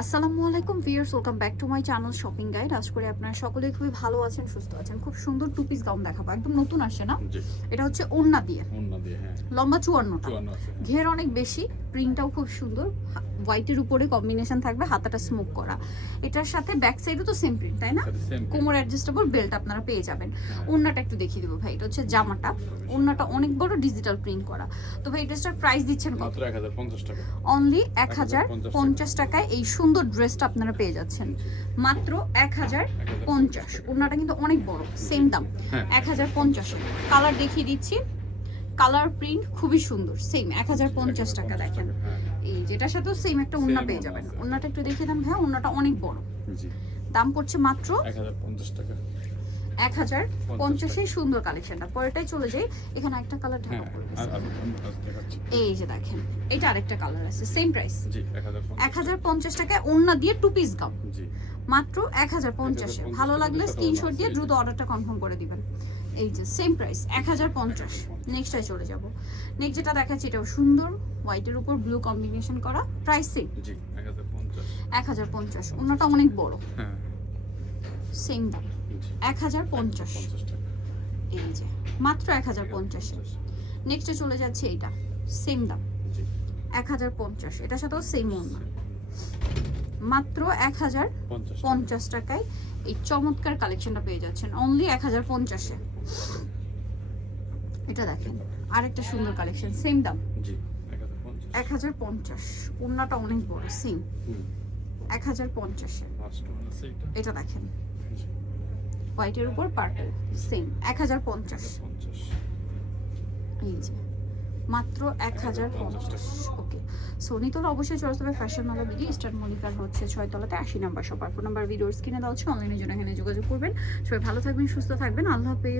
আসসালামু আলাইকুম viewers, welcome back to my channel shopping guide. আশা করি আপনারা সকলেই খুবই ভালো আছেন, সুস্থ আছেন। খুব সুন্দর টু পিস গাউন দেখাবো, একদম নতুন আসে না? এটা হচ্ছে ওড়না দিয়ে, হ্যাঁ, লম্বা 54টা, 54 আছে। ঘের অনেক বেশি, প্রিন্টটাও খুব সুন্দর, হোয়াইটের উপরে কম্বিনেশন থাকবে, হাতাটা স্মোক করা। এটার সাথে ব্যাক সাইডও তো সেম প্রিন্ট, তাই না? কোমর অ্যাডজাস্টেবল বেল্ট আপনারা পেয়ে যাবেন। ওড়নাটা একটু দেখিয়ে দেবো ভাই, এটা হচ্ছে জামাটা, ওড়নাটা অনেক বড় ডিজিটাল প্রিন্ট করা। তো ভাই ড্রেসটার প্রাইস দিচ্ছেন কত? মাত্র 1050 টাকা। অনলি 1050 টাকায় এই সুন্দর ড্রেসটা আপনারা পেয়ে যাচ্ছেন, মাত্র 1050। ওড়নাটা কিন্তু অনেক বড়, সেম দাম 1050। কালার দেখিয়ে দিচ্ছি, কালার প্রিন্ট খুবই সুন্দর, সেম 1050 টাকা। দেখেন এই যেটার সাথেও সেম একটা ওড়না পেয়ে যাবেন। ওড়নাটা একটু দেখিয়ে দেন ভাই, ওড়নাটা অনেক বড়, দাম পড়ছে মাত্র 1050 টাকা। 1050 সুন্দর কালেকশনটা। পরেরটাই চলে যাই, এখানে একটা কালার ঢাকা পড়বে, এই যে দেখেন এটা আরেকটা কালার আছে, সেম প্রাইস জি 1050 টাকায় ওড়না দিয়ে টু পিস গাউন, জি মাত্র 1050 এ। ভালো লাগলে স্ক্রিনশট দিয়ে দ্রুত অর্ডারটা কনফার্ম করে দিবেন। এই যে সেম প্রাইস 1050। নেক্সটটাই চলে যাব। নেক্সট যেটা দেখাচ্ছি এটাও সুন্দর, হোয়াইটের উপর ব্লু কম্বিনেশন করা, প্রাইস সেম জি 1050। 1050। ওড়নাটা অনেক বড়, হ্যাঁ সেম দাম 1050 টাকা। এই যে মাত্র 1050 এ। নেক্সটে চলে যাচ্ছে এইটা, সেম দাম জি 1050। এটার সাথেও সেম ওড়না, মাত্র 1050 টাকায় এই চমৎকার কালেকশনটা পেয়ে যাচ্ছেন, অনলি 1050 এ। এটা দেখেন আরেকটা সুন্দর কালেকশন, সেম দাম জি 1050। ওড়নাটা অনেক বড়, সেম 1050 এ। এটা দেখেন হোয়াইটের উপর পার্পল, সেম 1050। এই যে মাত্র 1050। ওকে, সোনি তো অবশ্যই চলে আসবে ফ্যাশন মালা বিডি, স্টার মনিকার হচ্ছে 6 তলাতে 80 নাম্বার শপ। আর ফোন নাম্বার ভিডিওর স্ক্রিনে দেওয়া হচ্ছে, অনলাইনে জন্য এখানে যোগাযোগ করবেন। সবাই ভালো থাকবেন, সুস্থ থাকবেন, আল্লাহ হাফেজ।